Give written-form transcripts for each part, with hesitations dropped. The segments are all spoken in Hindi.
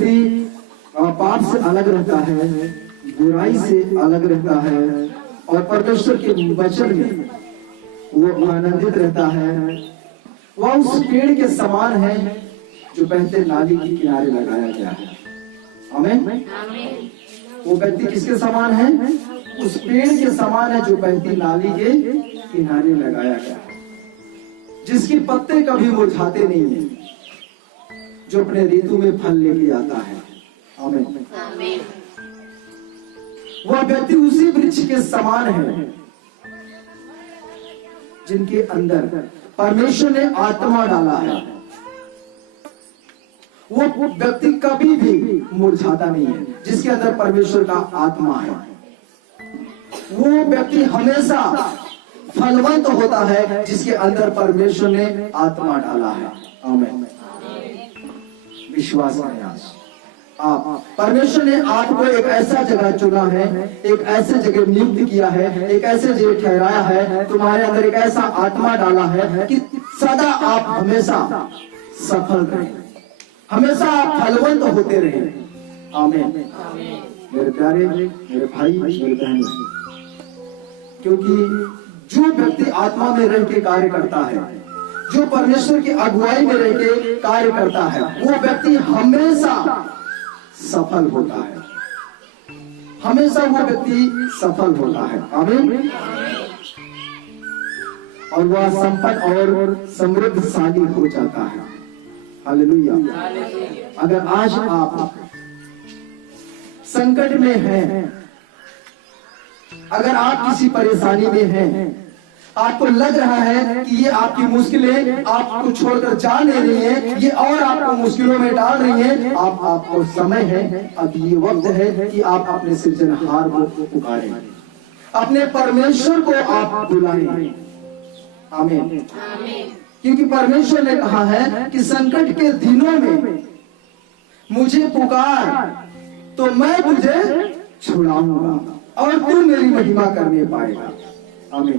व्यक्ति पाप से अलग रहता है, बुराई से अलग रहता है और परमेश्वर के वचन में वो आनंदित रहता है, वह उस पेड़ के समान है जो बहते नाली के किनारे लगाया गया है। आमीन। वो व्यक्ति किसके समान है? उस पेड़ के समान है जो बहती नाली के किनारे लगाया गया है, जिसके पत्ते कभी मुरझाते नहीं है, जो अपने ऋतु में फल लेके आता है। आमीन। वह व्यक्ति उसी वृक्ष के समान है जिनके अंदर परमेश्वर ने आत्मा डाला है। वो व्यक्ति कभी भी मुरझाता नहीं है, जिसके अंदर परमेश्वर का आत्मा है। वो व्यक्ति हमेशा फलवंत होता है, जिसके अंदर परमेश्वर ने आत्मा डाला है। आमीन। विश्वास करें आज आप, परमेश्वर ने आपको एक ऐसा जगह चुना है, एक ऐसे जगह नियुक्त किया है, एक ऐसे जगह ठहराया है, तुम्हारे अंदर एक ऐसा आत्मा डाला है कि सदा आप हमेशा सफल रहें, हमेशा आप फलवंत होते रहें। आमीन। मेरे प्यारे, मेरे भाई, मेरे बहन, क्योंकि जो व्यक्ति आत्मा में रह के कार्य करता है, जो परमेश्वर की अगुवाई में रह के कार्य करता है, वो व्यक्ति हमेशा सफल होता है, हमेशा वो व्यक्ति सफल होता है। आमीन। और वह संपन्न और समृद्धशाली हो जाता है। हालेलुया। अगर आज आप संकट में हैं, अगर आप किसी परेशानी में हैं, आपको लग रहा है कि ये आपकी मुश्किलें आपको छोड़कर जा नहीं रही है, ये और आपको मुश्किलों में डाल रही है, आपको समय है, अब ये वक्त है कि आप अपने सृजनहार को पुकारें, अपने परमेश्वर को आप बुलाएं। आमीन। क्योंकि परमेश्वर ने कहा है कि संकट के दिनों में मुझे पुकार तो मैं तुझे छुड़ाऊंगा और तू मेरी महिमा करने पाएगा। आमीन।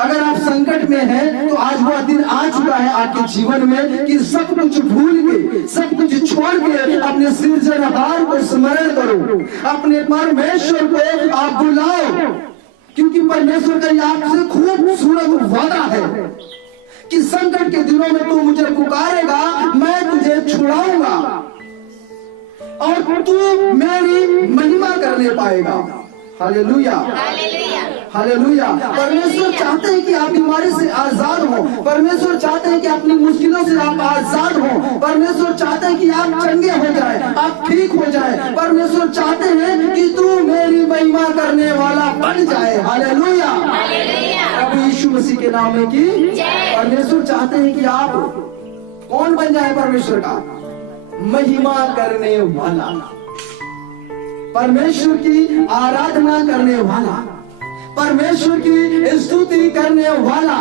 अगर आप संकट में हैं, तो आज वह दिन आ चुका है आपके जीवन में कि सब कुछ भूल के, सब कुछ छोड़ के अपने सृजनहार को स्मरण करो, अपने परमेश्वर को आप बुलाओ, क्योंकि परमेश्वर का आपसे खूबसूरत वादा है कि संकट के दिनों में तू मुझे पुकारेगा, मैं तुझे छुड़ाऊंगा और तू मेरी महिमा करने पाएगा। हालेलुया। हालेलुया। परमेश्वर चाहते हैं कि आप बीमारी से आजाद हो, परमेश्वर चाहते हैं कि अपनी मुश्किलों से आप आजाद हो, परमेश्वर चाहते हैं कि आप चंगे हो जाए, आप ठीक हो जाए, परमेश्वर चाहते हैं कि तू मेरी महिमा करने वाला बन जाए। हालेलुया। प्रभु यीशु मसीह के नाम में की परमेश्वर चाहते हैं कि आप कौन बन जाए? परमेश्वर का महिमा करने वाला, परमेश्वर की आराधना करने वाला, परमेश्वर की स्तुति करने वाला,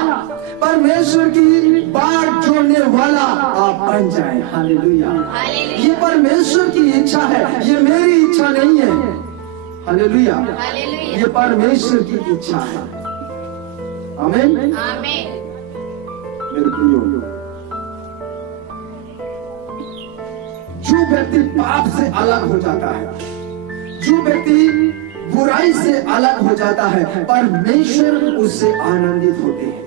परमेश्वर की बात जोड़ने वाला आप बन जाएं। हालेलुया। ये परमेश्वर की इच्छा है, ये मेरी इच्छा नहीं है। हालेलुया। ये परमेश्वर की इच्छा है। आमीन। मेरे प्रियो, जो व्यक्ति पाप से अलग हो जाता है, जो व्यक्ति बुराई से अलग हो जाता है, परमेश्वर उससे आनंदित होते हैं,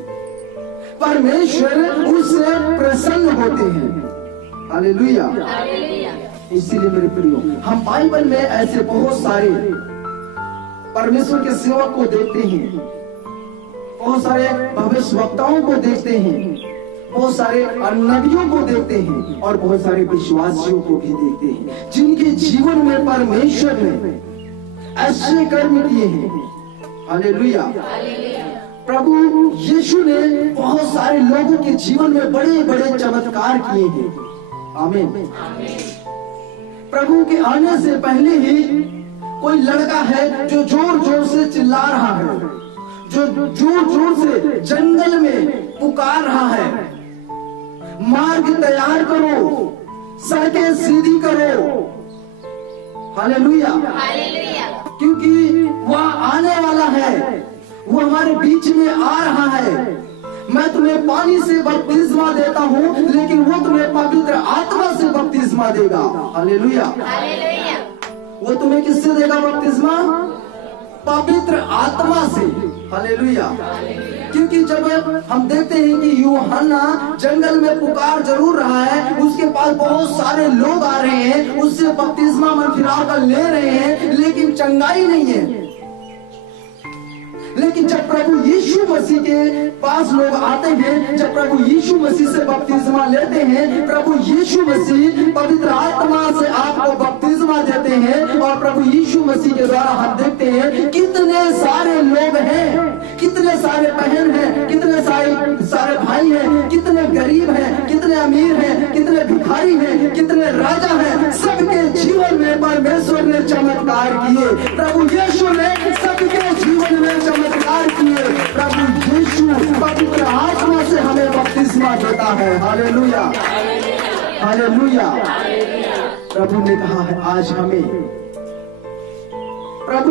परमेश्वर उससे प्रसन्न होते हैं। हालेलुया। इसीलिए मेरे प्रियो, हम बाइबल में ऐसे बहुत सारे परमेश्वर के सेवक को देखते हैं, बहुत सारे भविष्यवक्ताओं को देखते हैं, बहुत सारे नबियों को देखते हैं और बहुत सारे विश्वासियों को भी देखते हैं, जिनके जीवन में परमेश्वर ने ऐसे कर्म किए हैं। हालेलुया। प्रभु यीशु ने बहुत सारे लोगों के जीवन में बड़े बड़े चमत्कार किए हैं। आमीन। प्रभु के आने से पहले ही कोई लड़का है जो जोर जोर से चिल्ला रहा है, जो जोर जोर से जंगल में पुकार रहा है, मार्ग तैयार करो, सड़कें सीधी करो। हालेलुया। क्योंकि वह आने वाला है, वो हमारे बीच में आ रहा है, मैं तुम्हें पानी से बपतिस्मा देता हूँ, लेकिन वो तुम्हें पवित्र आत्मा से बपतिस्मा देगा। हालेलुया। वो तुम्हें किससे देगा बपतिस्मा? पवित्र आत्मा से। हालेलुया। क्योंकि जब हम देखते हैं कि यूहन्ना जंगल में पुकार जरूर रहा है, उसके पास बहुत सारे लोग आ रहे हैं, उससे बपतिस्मा मन फिरा कर ले रहे हैं, लेकिन चंगाई नहीं है। लेकिन जब प्रभु यीशु मसीह के पास लोग आते हैं, जब प्रभु यीशु मसीह से बपतिस्मा लेते हैं, प्रभु यीशु मसीह पवित्र आत्मा से आपको बपतिस्मा देते हैं, और प्रभु यीशु मसीह के द्वारा हम देखते हैं कितने सारे लोग हैं, कितने सारे बहन हैं, कितने सारे भाई हैं, कितने गरीब हैं, कितने अमीर हैं, कितने भिखारी हैं, कितने राजा हैं, सबके जीवन में परमेश्वर ने चमत्कार किए। प्रभु यीशु ने सबके जीवन में चमत्कार किए। प्रभु यीशु पवित्र आत्मा से हमें बपतिस्मा देता है। Hallelujah, hallelujah. प्रभु ने कहा है आज हमें, प्रभु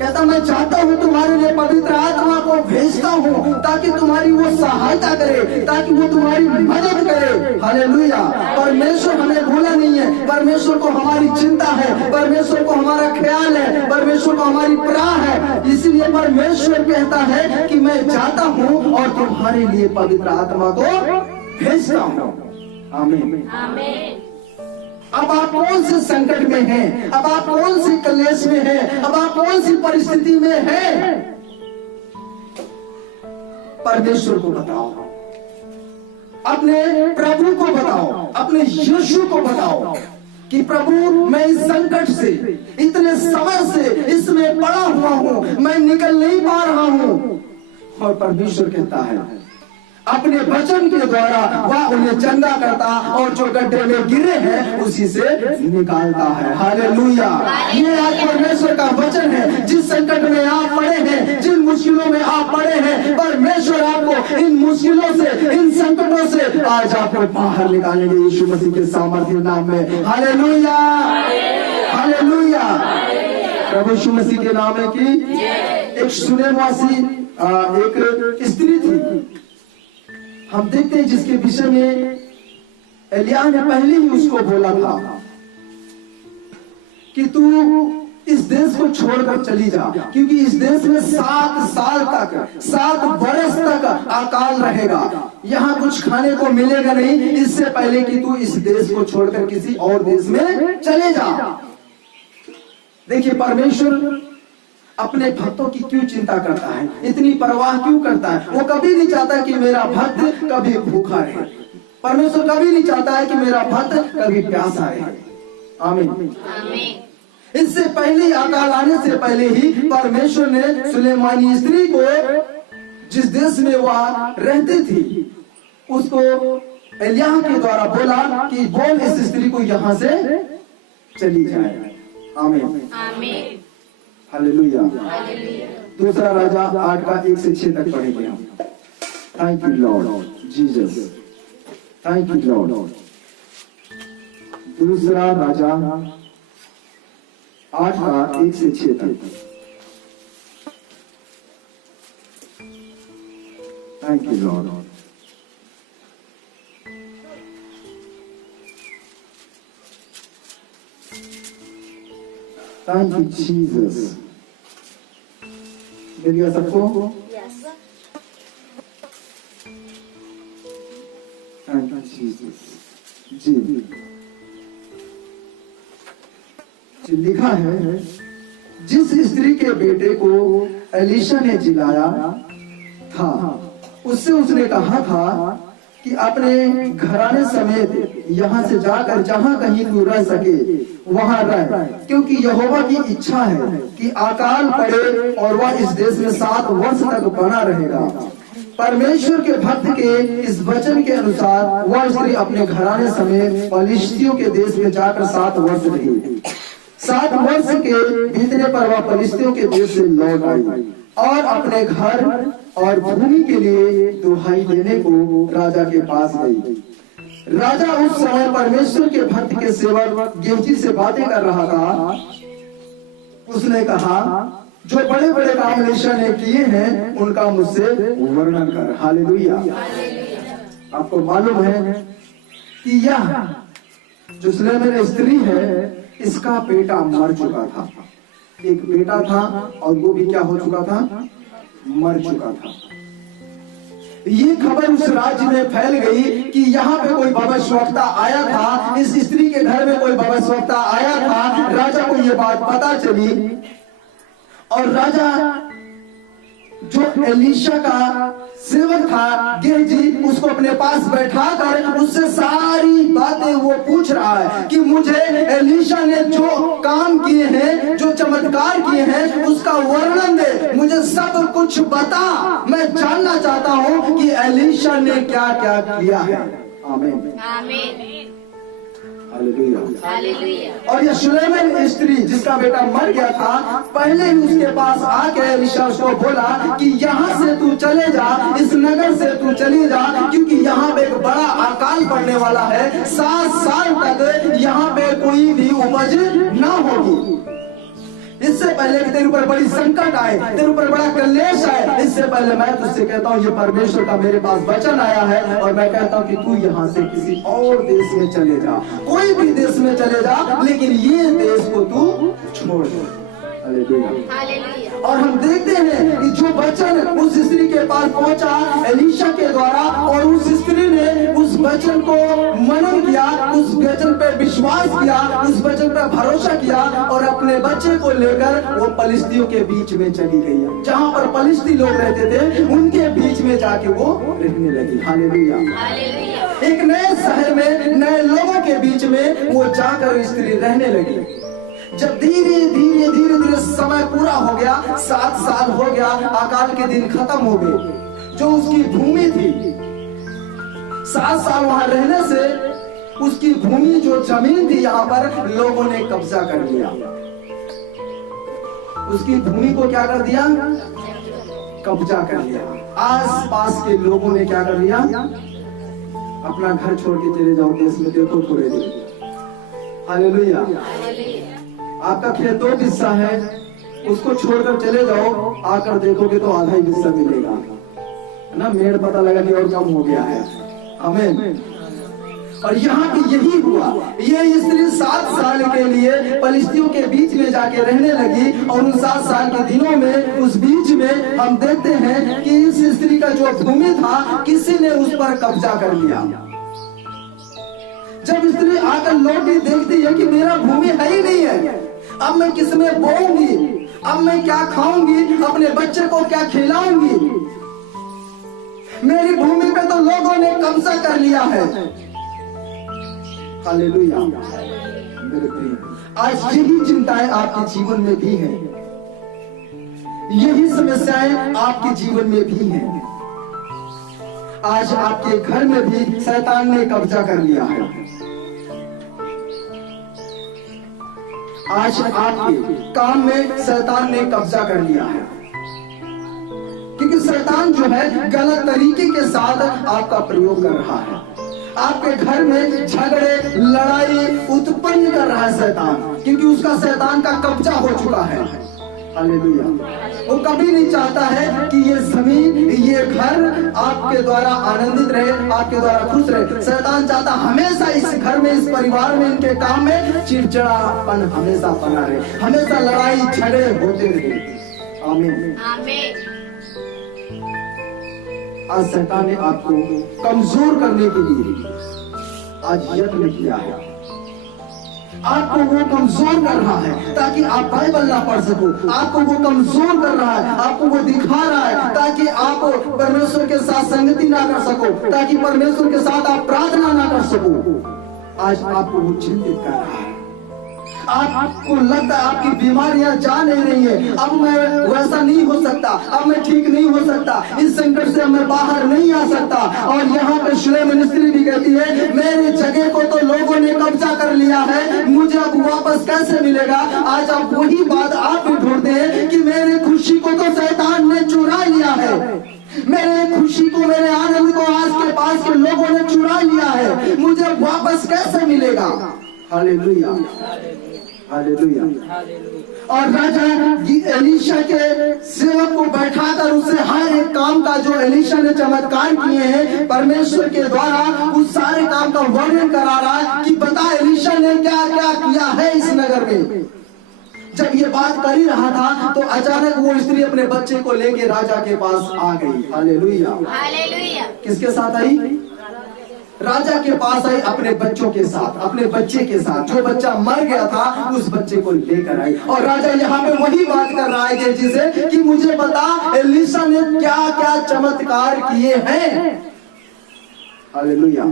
कहता मैं चाहता हूँ तुम्हारे लिए पवित्र आत्मा को भेजता हूँ, ताकि तुम्हारी वो सहायता करे, ताकि वो तुम्हारी मदद करे। हालेलुया। परमेश्वर हमें भूला नहीं है, परमेश्वर को हमारी चिंता है, परमेश्वर को हमारा ख्याल है, परमेश्वर को हमारी प्राह है। इसीलिए परमेश्वर कहता है कि मैं जाता हूँ और तुम्हारे लिए पवित्र आत्मा को भेजता हूँ। आमीन, आमीन। अब आप कौन से संकट में हैं? अब आप कौन से क्लेश में हैं? अब आप कौन सी परिस्थिति में हैं? परमेश्वर को बताओ, अपने प्रभु को बताओ, अपने यीशु को बताओ कि प्रभु मैं इस संकट से, इतने समय से इसमें पड़ा हुआ हूँ, मैं निकल नहीं पा रहा हूँ। और परमेश्वर कहता है अपने वचन के द्वारा वह उन्हें चंगा करता, और जो गड्ढे में गिरे हैं उसी से निकालता है। हालेलुया। ये आज परमेश्वर का वचन है। जिस संकट में आप पड़े हैं, जिन मुश्किलों में आप पड़े हैं, परमेश्वर आपको इन मुश्किलों से, इन संकटों से आज आपको बाहर निकालेंगे यीशु मसीह के सामर्थ्य नाम में। Hallelujah, hallelujah. प्रभु यीशु मसीह के नाम में की एक सुनेमवासी एक स्त्री थी, हम देखते हैं जिसके विषय में एलिय्याह ने पहले ही उसको बोला था कि तू इस देश को छोड़कर चली जा, क्योंकि इस देश में 7 साल तक, 7 बरस तक अकाल रहेगा, यहाँ कुछ खाने को मिलेगा नहीं, इससे पहले कि तू इस देश को छोड़कर किसी और देश में चले जा। देखिए परमेश्वर अपने भक्तों की क्यों चिंता करता है, इतनी परवाह क्यों करता है। वो कभी नहीं चाहता कि मेरा भक्त कभी भूखा रहे, परमेश्वर कभी नहीं चाहता है कि मेरा भक्त कभी प्यासा रहे। आमीन। इससे पहले अकाल आने से पहले ही परमेश्वर ने सुलेमानी स्त्री को, जिस देश में वह रहती थी, उसको एलिय्याह के द्वारा बोला कि बोल इस स्त्री को यहाँ से चली जाए। आमीन, आमीन। हालेलुया। दूसरा राजा 8 का 1 से 6 तक पढ़ेंगे हम। Thank you Lord Jesus, thank you Lord. दूसरा राजा 8 का 1 से 6 तक। Thank you Lord. Thank you Jesus. मिल गया सबको? Thank you Jesus. जी लिखा है, जिस स्त्री के बेटे को एलीशा ने जिलाया था, उससे उसने कहा था कि अपने घराने समेत यहाँ से जाकर जहाँ कहीं तू रह सके वहाँ रह, क्योंकि यहोवा की इच्छा है कि अकाल पड़े और वह इस देश में 7 वर्ष तक बना रहेगा। परमेश्वर के भक्त के इस वचन के अनुसार वह स्त्री अपने घराने समेत फलिश्तियों के देश में जाकर 7 वर्ष रही। 7 वर्ष के बीतने पर वह फलिश्तियों के देश से लौट आई और अपने घर और भूमि के लिए दुहाई देने को राजा के पास गई। राजा उस समय परमेश्वर के भक्त के सेवक गेहजी से बातें कर रहा था। उसने कहा जो बड़े बड़े काम एलीशा ने किए हैं उनका मुझसे वर्णन कर। हालेलुया। आपको मालूम है कि यह जो सुलेमान स्त्री है इसका बेटा मर चुका था। एक बेटा था और वो भी क्या हो चुका था, मर चुका था। ये खबर उस राज्य में फैल गई कि यहाँ पे कोई भविष्यवक्ता आया था, इस स्त्री के घर में कोई भविष्यवक्ता आया था। राजा को ये बात पता चली और राजा जो एलीशा का सेवक था गेहजी, उसको अपने पास बैठा कर उससे सारी बातें वो पूछ रहा है कि मुझे एलीशा ने जो काम किए हैं, जो चमत्कार किए हैं, उसका वर्णन दे, मुझे सब कुछ बता। मैं जानना चाहता हूँ कि एलीशा ने क्या क्या किया है। आमीन आमीन हालेलुया। और यह सुलेमान स्त्री जिसका बेटा मर गया था, पहले ही उसके पास आके एलीशा उसको बोला कि यहाँ से तू चले जा, इस नगर से तू चली जा, क्योंकि यहाँ पे एक बड़ा अकाल पड़ने वाला है। 7 साल तक यहाँ पे कोई भी उपज ना होगी। इससे पहले कि तेरे ऊपर बड़ी संकट आए, तेरे ऊपर बड़ा क्लेश आए, इससे पहले मैं तुझसे कहता हूँ ये परमेश्वर का मेरे पास वचन आया है और मैं कहता हूँ कि तू यहाँ से किसी और देश में चले जा, कोई भी देश में चले जा, लेकिन ये देश को तू छोड़ दे। और हम देखते हैं कि जो वचन उस स्त्री के पास पहुंचा एलीशा के द्वारा, और उस स्त्री ने उस वचन को मनन किया, उस वचन पे विश्वास किया, उस वचन पे भरोसा किया और अपने बच्चे को लेकर वो पलिश्तियों के बीच में चली गई। जहाँ पर पलिश्ती लोग रहते थे उनके बीच में जाके वो रहने लगी। हालेलुया। एक नए शहर में नए लोगों के बीच में वो जाकर स्त्री रहने लगी। जब धीरे धीरे धीरे धीरे समय पूरा हो गया, 7 साल हो गया, अकाल के दिन खत्म हो गए। जो उसकी भूमि थी, 7 साल वहां रहने से उसकी भूमि जो जमीन थी यहाँ पर लोगों ने कब्जा कर लिया। उसकी भूमि को क्या कर दिया, कब्जा कर लिया। आस पास के लोगों ने क्या कर लिया, अपना घर छोड़ के चले जाओ देश में, देखो थोड़े दिन। हालेलुया। आपका खेत 2 हिस्सा है, उसको छोड़कर चले जाओ, आकर देखोगे तो आधा ही हिस्सा मिलेगा ना, मेड़ पता लगा कि और कम हो गया है। आमीन। और यहाँ पे यही हुआ। ये स्त्री 7 साल के लिए पलिश्तियों के बीच में जाके रहने लगी और उन 7 साल के दिनों में उस बीच में हम देखते हैं कि इस स्त्री का जो भूमि था किसी ने उस पर कब्जा कर लिया। जब स्त्री आकर लौटी देखती है कि मेरा भूमि है ही नहीं है, अब मैं किसमें बोऊंगी, अब मैं क्या खाऊंगी, अपने बच्चे को क्या खिलाऊंगी, मेरी भूमि पे तो लोगों ने कब्जा कर लिया है। हालेलुया। मेरे प्रिय, आज यही चिंताएं आपके जीवन में भी हैं, यही समस्याएं आपके जीवन में भी हैं। आज आपके घर में भी शैतान ने कब्जा कर लिया है। आज आपके काम में शैतान ने कब्जा कर लिया है, क्योंकि शैतान जो है गलत तरीके के साथ आपका प्रयोग कर रहा है। आपके घर में झगड़े लड़ाई उत्पन्न कर रहा है शैतान, क्योंकि उसका शैतान का कब्जा हो चुका है। हालेलुया। वो कभी नहीं चाहता है कि ये जमीन, ये घर आपके द्वारा आनंदित रहे, आपके द्वारा खुश रहे। शैतान चाहता हमेशा इस घर में, इस परिवार में, इनके काम में चिड़चिड़ापन हमेशा बना रहे, हमेशा लड़ाई झगड़े होते रहे। आमीन आमीन। आज शैतान ने आपको कमजोर करने के लिए आज यत्न किया है, आपको वो कमजोर कर रहा है ताकि आप बाइबल ना पढ़ सको, आपको वो कमजोर कर रहा है, आपको वो दिखा रहा है ताकि आप परमेश्वर के साथ संगति ना कर सको, ताकि परमेश्वर के साथ आप प्रार्थना ना कर सको। आज आपको वो चिंतित कर रहा है। आपको लगता है आपकी बीमारियां जा नहीं रही है, अब मैं वैसा नहीं हो सकता, अब मैं ठीक नहीं हो सकता, इस संकट से मैं बाहर नहीं आ सकता। और यहाँ पे सुलेमान स्त्री भी कहती है मेरी जगह को तो लोगों ने कब्जा कर लिया है, मुझे अब वापस कैसे मिलेगा। आज आप वही बात आप भी ढूंढते हैं कि मेरी खुशी को तो शैतान ने चुरा लिया है, मेरे खुशी को, मेरे आनंद को आज के पास के लोगों ने चुरा लिया है, मुझे वापस कैसे मिलेगा। हालेलुया। हालेलुया। और राजा एलीशा के सेवक को बैठाकर उससे हर एक काम का जो एलीशा ने चमत्कार किए हैं परमेश्वर के द्वारा उस सारे काम का वर्णन करा रहा है कि बता एलीशा ने क्या क्या किया है इस नगर में। जब ये बात कर ही रहा था तो अचानक वो स्त्री अपने बच्चे को लेके राजा के पास आ गई। हालेलुया। किसके साथ आई? राजा के पास आई अपने बच्चों के साथ, अपने बच्चे के साथ। जो बच्चा मर गया था उस बच्चे को लेकर आई। और राजा यहाँ पे वही बात कर रहा है गेहजी से कि मुझे बता एलीशा ने क्या क्या चमत्कार किए हैं। हालेलुया।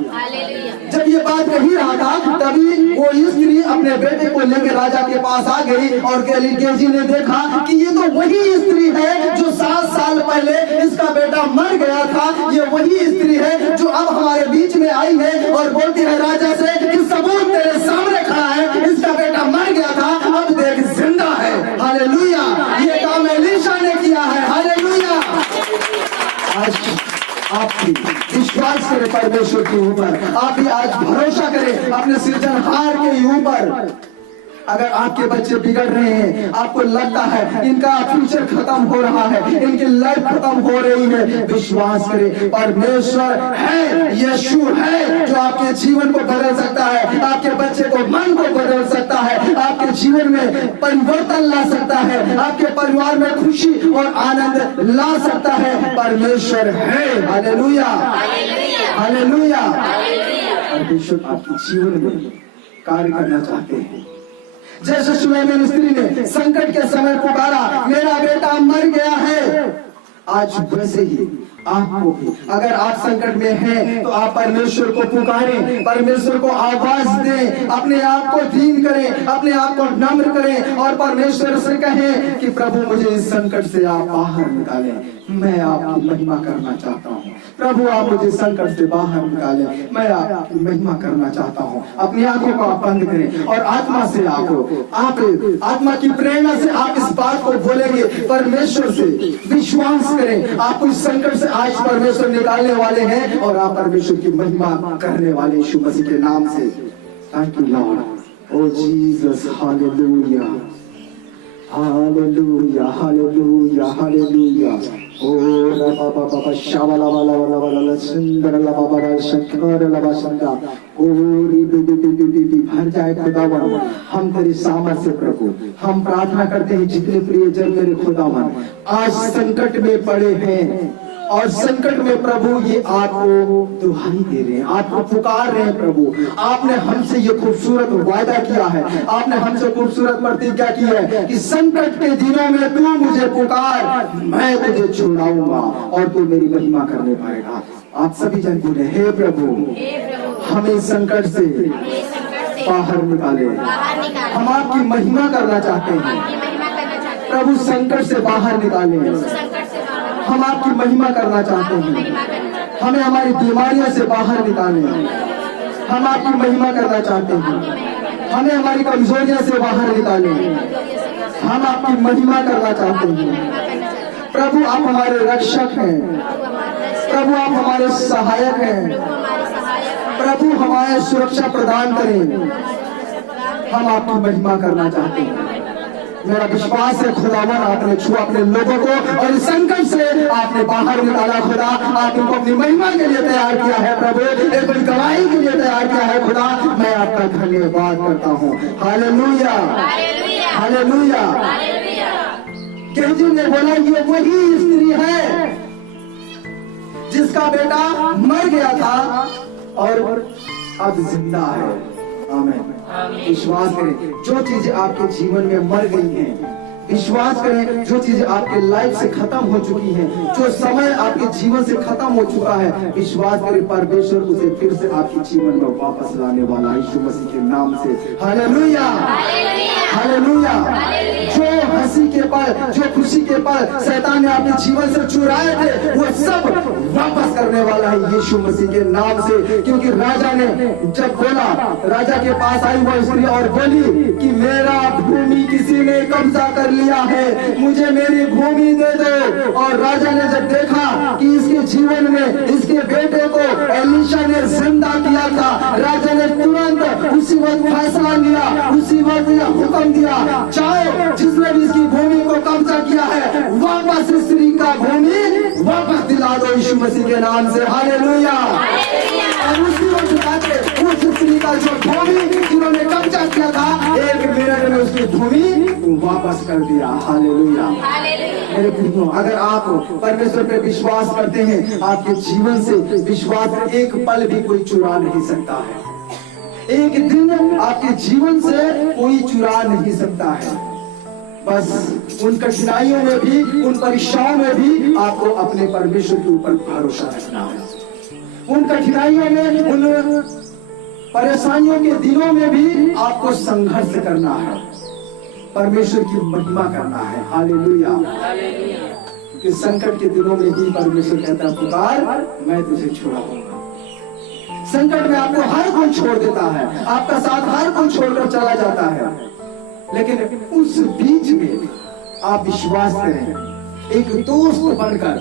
जब ये बात कही रहा था तभी वो स्त्री अपने बेटे को लेकर राजा के पास आ गई और गेहजी ने देखा कि ये तो वही स्त्री है जो 7 साल पहले इसका बेटा मर गया था। ये वही स्त्री है जो अब हमारे बीच में आई है और बोलती है राजा से कि सबूत तेरे सामने खड़ा है, इसका बेटा मर गया था अब देख जिंदा है। हालेलुया। ये काम एलीशा ने किया है। हालेलुया। आज आप भी विश्वास करें परमेश्वर के ऊपर, आप भी आज भरोसा करें अपने सृजनहार के ऊपर। अगर आपके बच्चे बिगड़ रहे हैं, आपको लगता है इनका फ्यूचर खत्म हो रहा है, इनकी लाइफ खत्म हो रही है, विश्वास करें परमेश्वर है, यीशु है जो आपके जीवन को बदल सकता है, आपके बच्चे को मन को बदल सकता है, आपके जीवन में परिवर्तन ला सकता है, आपके परिवार में खुशी और आनंद ला सकता है। परमेश्वर है। हालेलुया। हालेलुया। परमेश्वर आपके जीवन में कार्य करना चाहते हैं। जैसे सुलैमान स्त्री ने संकट के समय पुकारा मेरा बेटा मर गया है, आज वैसे ही आपको भी अगर आप संकट में हैं तो आप परमेश्वर को पुकारें, परमेश्वर को आवाज दें, अपने आप को दीन करें, अपने आप को नम्र करें और परमेश्वर से कहें कि प्रभु मुझे इस संकट से आप बाहर निकालें, मैं आपकी महिमा करना चाहता हूँ। प्रभु आप मुझे संकट से बाहर निकालें, मैं आपकी महिमा करना चाहता हूँ। अपनी आंखों को आप बंद करें और आत्मा से आप आत्मा की प्रेरणा से आप इस बात को बोलेंगे परमेश्वर से। विश्वास करें आपको इस संकट से आज परमेश्वर निकालने वाले हैं और आप परमेश्वर की महिमा करने वाले यीशु मसीह के नाम से। Thank you Lord. Oh Jesus. Hallelujah. Hallelujah. Hallelujah. Hallelujah. Oh रबा बाबा शावाला वाला वाला वाला सुंदर ला बाबा शंकर ला बसंदा ओ री बी भर जाए खुदावन हम तेरे सामर्थ्य प्रभु। हम प्रार्थना करते हैं जितने प्रिय जन मेरे खुदावन आज संकट में पड़े हैं और संकट में प्रभु ये आपको दुहाई दे रहे हैं, आपको पुकार रहे हैं प्रभु। आपने हमसे ये खूबसूरत वायदा किया है, आपने हमसे खूबसूरत प्रतिज्ञा की है कि संकट के दिनों में तू मुझे पुकार, मैं तुझे छुड़ाऊंगा और तू मेरी महिमा करने पाएगा। आप सभी जन बोले हे प्रभु हमें संकट से बाहर निकाले, हम आपकी महिमा करना चाहते हैं प्रभु। संकट से बाहर निकाले, हम आपकी महिमा करना चाहते हैं। हमें हमारी बीमारियों से बाहर निकालें, हम आपकी महिमा करना चाहते हैं। हमें हमारी कमजोरियों से बाहर निकालें, हम आपकी महिमा करना चाहते हैं। प्रभु आप हमारे रक्षक हैं, प्रभु आप हमारे सहायक हैं, प्रभु हमारे सुरक्षा प्रदान करें। हम आपकी महिमा करना चाहते हैं। मेरा विश्वास है खुदावन आपने छुआ अपने लोगों को और इस संकट से आपने बाहर निकाला खुदा। आप उनको अपनी महिमा के लिए तैयार किया है प्रभु, एक बड़ी गवाही के लिए तैयार किया है खुदा। मैं आपका धन्यवाद करता हूँ। हालेलुया। हालेलुया। गेहजी ने बोला ये वही स्त्री है जिसका बेटा मर गया था और अब जिंदा है। आमीन। विश्वास करें जो चीजें आपके जीवन में मर गई हैं, विश्वास करें जो चीजें आपके लाइफ से खत्म हो चुकी हैं, जो समय आपके जीवन से खत्म हो चुका है, विश्वास करें परमेश्वर उसे फिर से आपके जीवन में वापस लाने वाला यीशु मसीह के नाम से। हालेलुया। हालेलुया। जो हंसी के पल, जो खुशी के पल शैतान ने आपके जीवन से चुराए थे वो सब वापस करने वाला है यीशु मसीह के नाम से। क्योंकि राजा ने जब बोला, राजा के पास आई वो स्त्री और बोली कि मेरा भूमि किसी ने कब्जा कर लिया है, मुझे मेरी भूमि दे दो। और राजा ने जब देखा कि इसके जीवन में इसके बेटे को एलीशा ने जिंदा किया था, राजा ने तुरंत उसी वक्त फैसला लिया, उसी वक्त यह हुक्म दिया, जाओ जिसने भी इसकी भूमि को कब्जा किया है वापस इस स्त्री का भूमि वापस दिला दो यीशु मसीह के नाम से। हालेलुया। और उसी वक्त जाके उस स्त्री का जो भूमि जिन्होंने कब्जा किया था, 1 मिनट में उसकी भूमि वापस कर दिया। हालेलुया। मेरे प्रियो, अगर आप परमेश्वर पे विश्वास करते हैं, आपके जीवन से विश्वास एक पल भी कोई चुरा नहीं सकता है। एक दिन आपके जीवन से कोई चुरा नहीं सकता है। बस उन कठिनाइयों में भी, उन परीक्षाओं में भी आपको अपने परमेश्वर के ऊपर भरोसा रखना है। उन कठिनाइयों में, उन परेशानियों के दिनों में भी आपको संघर्ष करना है, परमेश्वर की महिमा करना है। हालेलुया। कि संकट के दिनों में ही परमेश्वर कहता है, पुकार मैं तुझे छुड़ाऊंगा। संकट में आपको हर कोई छोड़ देता है, आपका साथ हर कोई छोड़कर चला जाता है, लेकिन उस बीच में आप विश्वास करें, एक दोस्त बनकर,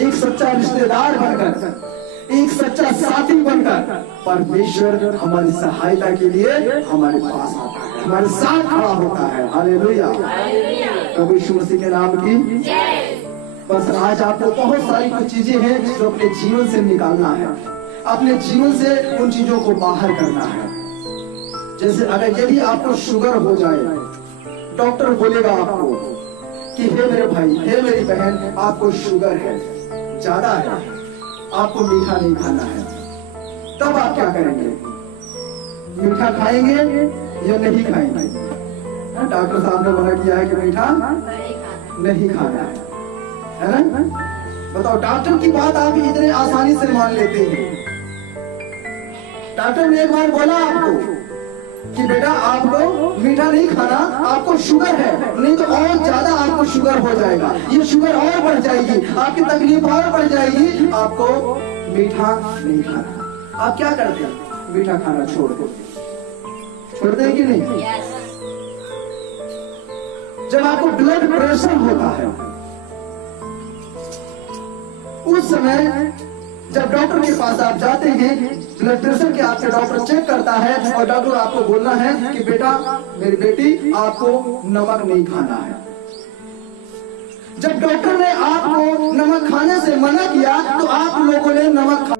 एक सच्चा रिश्तेदार बनकर, एक सच्चा साथी बनकर परमेश्वर हमारी सहायता के लिए हमारे पास आता है, हमारे साथ खड़ा होता है। हालेलुया। प्रभु यीशु मसीह के नाम की। बस आज आपको बहुत सारी कुछ चीजें हैं जो अपने जीवन से निकालना है, अपने जीवन से उन चीजों को बाहर करना है। जैसे अगर यदि आपको शुगर हो जाए, डॉक्टर बोलेगा आपको कि हे मेरे भाई, हे मेरी बहन, आपको शुगर है, ज्यादा है, आपको मीठा नहीं खाना है, तब आप क्या करेंगे? मीठा खाएंगे या नहीं खाएंगे? डॉक्टर साहब ने मना किया है कि मीठा नहीं खाना है ना? बताओ, डॉक्टर की बात आप इतने आसानी से मान लेते हैं। डॉक्टर ने एक बार बोला आपको कि बेटा आपको मीठा नहीं खाना, आपको शुगर है, नहीं तो और ज्यादा आपको शुगर हो जाएगा, ये शुगर और बढ़ जाएगी, आपकी तकलीफ और बढ़ जाएगी, आपको मीठा नहीं खाना। आप क्या करते हैं? मीठा खाना छोड़ दें कि नहीं? जब आपको ब्लड प्रेशर होता है, उस समय जब डॉक्टर के पास आप जाते हैं, ब्लड प्रेशर के आपके डॉक्टर चेक करता है और डॉक्टर आपको बोलना है कि बेटा, मेरी बेटी, आपको नमक नहीं खाना है। जब डॉक्टर ने आपको नमक खाने से मना किया तो आप लोगों ने नमक